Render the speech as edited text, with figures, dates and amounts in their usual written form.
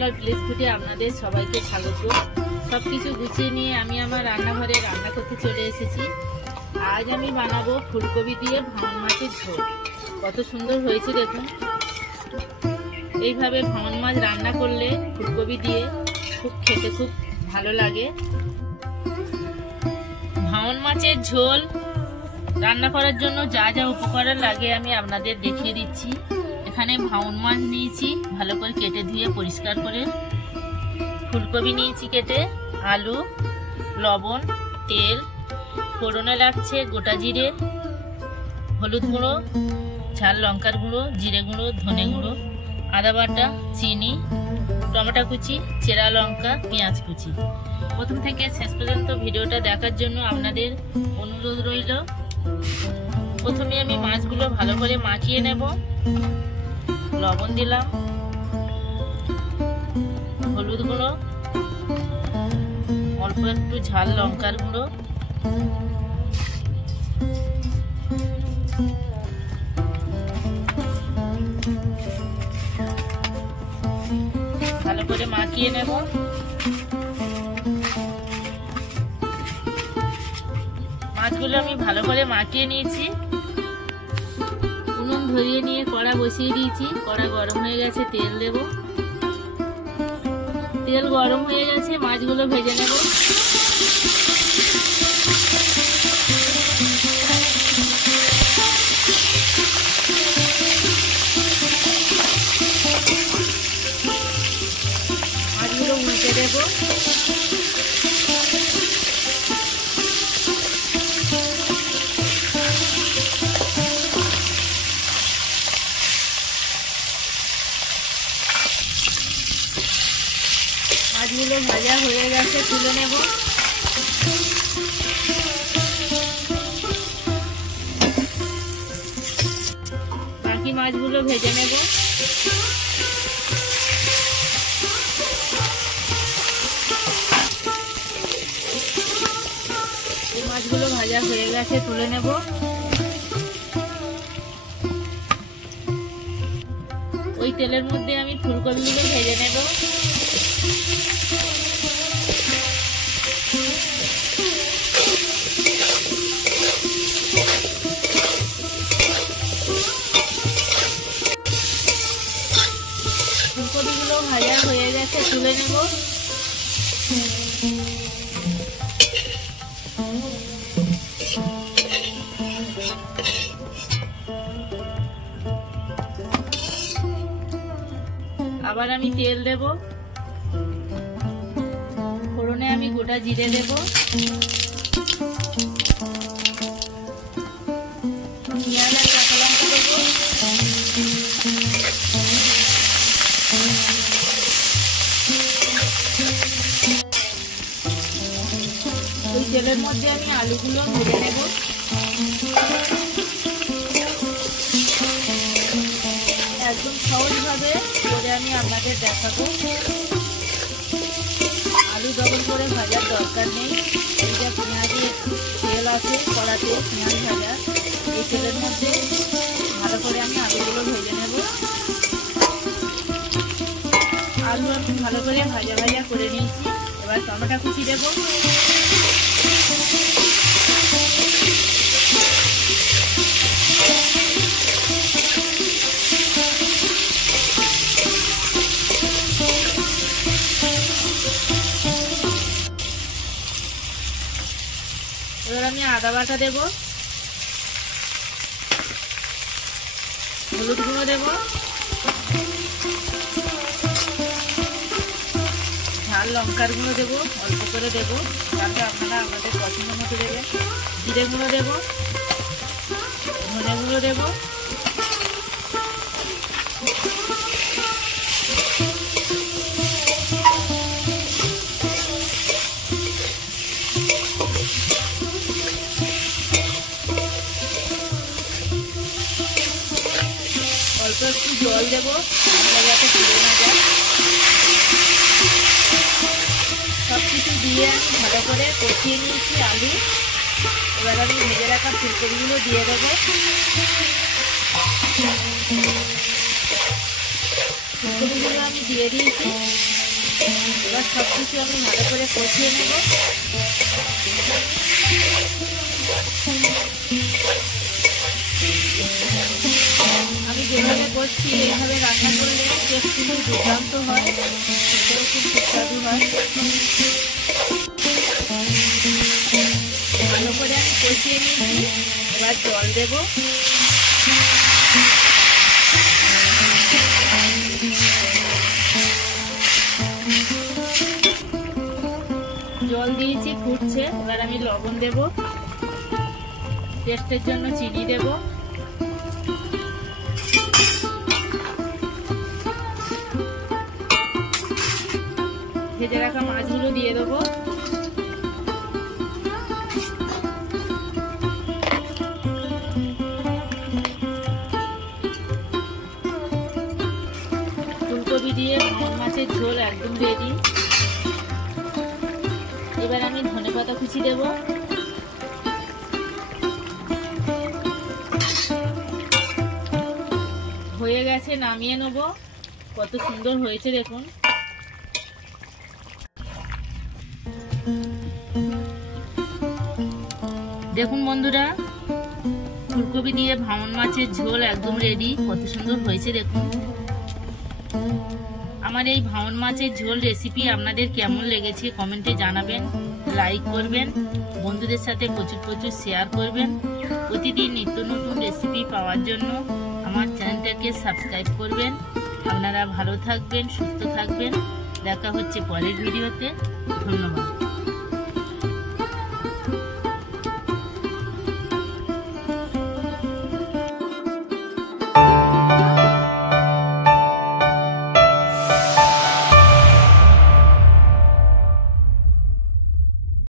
বলার প্লেস ফুটে আপনাদের সবাইকে স্বাগত। সবকিছু গুছিয়ে নিয়ে আমি আমার রান্নাঘরে রান্না করতে চলে এসেছি। আজ আমি বানাবো ফুলকপি দিয়ে ভাঙন মাছের ঝোল। কত সুন্দর হয়েছে দেখুন। এইভাবে ভাঙন মাছ রান্না করলে ফুলকপি দিয়ে খেতে খুব ভালো লাগে। ভাঙন মাছের ঝোল রান্না করার জন্য যা যা উপকরণ লাগে আমি আপনাদের দেখিয়ে দিচ্ছি। এখানে ভাঙন মাছ নিয়েছি ভালো করে কেটে ধুয়ে পরিষ্কার করে, ফুলকপি নিয়েছি কেটে, আলু, লবণ, তেল, ফোড়নে লাগছে গোটা জিরে, হলুদ গুঁড়ো, ঝাল লঙ্কার গুঁড়ো, জিরে গুঁড়ো, ধনে গুঁড়ো, আদা বাটা, চিনি, টমেটো কুচি, চেরা লঙ্কা, পেঁয়াজ কুচি। প্রথম থেকে শেষ পর্যন্ত ভিডিওটা দেখার জন্য আপনাদের অনুরোধ রইল। প্রথমে আমি মাছগুলো ভালো করে মাখিয়ে নেব। লবণ দিলাম, হলুদ গুঁড়ো, অল্প একটু ঝাল লঙ্কার গুঁড়ো, ভালো করে মাখিয়ে নেব। মাছগুলো আমি ভালো করে মাখিয়ে নিয়েছি। উনুন ধরিয়ে নিয়ে কড়া বসিয়ে দিয়েছি। কড়া গরম হয়ে গেছে, তেল দেব। তেল গরম হয়ে গেছে, মাছগুলো ভেজে নেব। মাছগুলো উল্টে দেব। মাছগুলো ভাজা হয়ে গেছে, তুলে নেব। বাকি মাছগুলো ভেজে নেব। এই মাছগুলো ভাজা হয়ে গেছে, তুলে নেব। ওই তেলের মধ্যে আমি ফুলকপিগুলো ভেজে নেব। ফুলকপিগুলো ভাজা হয়ে গেছে, তুলে নেব। আবার আমি তেল দেব। ফোড়নে আমি গোটা জিরে দেব, পেঁয়াজ আর কাঁচা লঙ্কা দেব। ওই তেলের মধ্যে আমি আলুগুলো ভেজে নেব। একদম সহজভাবে করে আমি আপনাদের দেখাবো। আলু ডবল করে ভাজার দরকার নেই। এই যে পেঁয়াজের তেল আছে কড়াতে, পেঁয়াজ ভাজা, এই তেলের মধ্যে ভালো করে আমি আলুগুলো ভেজে নেব। আলু আমি ভালো করে ভাজা ভাজা করে নিয়েছি। এবার টমেটো কুচি দেব। এবার আমি আদা বাটা দেব, হলুদ গুঁড়ো দেব, ঝাল লঙ্কার গুঁড়ো দেব, অল্প করে দেব, তাতে আপনারা আমাদের পছন্দ মতো দেবেন। জিরে গুঁড়ো দেব, ধনে গুঁড়ো দেব, অল্প একটু জল দেব, যাতে পুড়ে না যায়। সবকিছু দিয়ে আমি ভালো করে কষিয়ে নিয়েছি আলু। এবার আমি ভেজে রাখা ফুলকপিগুলো দিয়ে দেবো। ফুলকপিগুলো আমি দিয়ে দিয়েছি। এবার সব কিছু আমি ভালো করে কষিয়ে নেব। আমি যেভাবে করছি এইভাবে রান্না করলে টেস্ট কিন্তু দুর্দান্ত হয়, খেতেও খুব সুস্বাদু হয়। ভালো করে আমি কষিয়ে নিয়েছি। এবার জল দেব। জল দিয়েছি, ফুটছে। এবার আমি লবণ দেব, টেস্টের জন্য চিনি দেব। ভেজে রাখা মাছগুলো দিয়ে দেবো। ফুলকপি দিয়ে ভাঙন মাছের ঝোল একদম রেডি। এবার আমি ধনেপাতা কুচি দেব। হয়ে গেছে, নামিয়ে নেব। কত সুন্দর হয়েছে দেখুন। দেখুন বন্ধুরা, ফুলকপি দিয়ে ভাঙন মাছের ঝোল একদম রেডি। কত সুন্দর হয়েছে দেখুন। আমার এই ভাঙন মাছের ঝোল রেসিপি আপনাদের কেমন লেগেছে কমেন্টে জানাবেন, লাইক করবেন, বন্ধুদের সাথে প্রচুর শেয়ার করবেন। প্রতিদিন নিত্য নতুন রেসিপি পাওয়ার জন্য আমার চ্যানেলটাকে সাবস্ক্রাইব করবেন। আপনারা ভালো থাকবেন, সুস্থ থাকবেন। দেখা হচ্ছে পরের ভিডিওতে। ধন্যবাদ।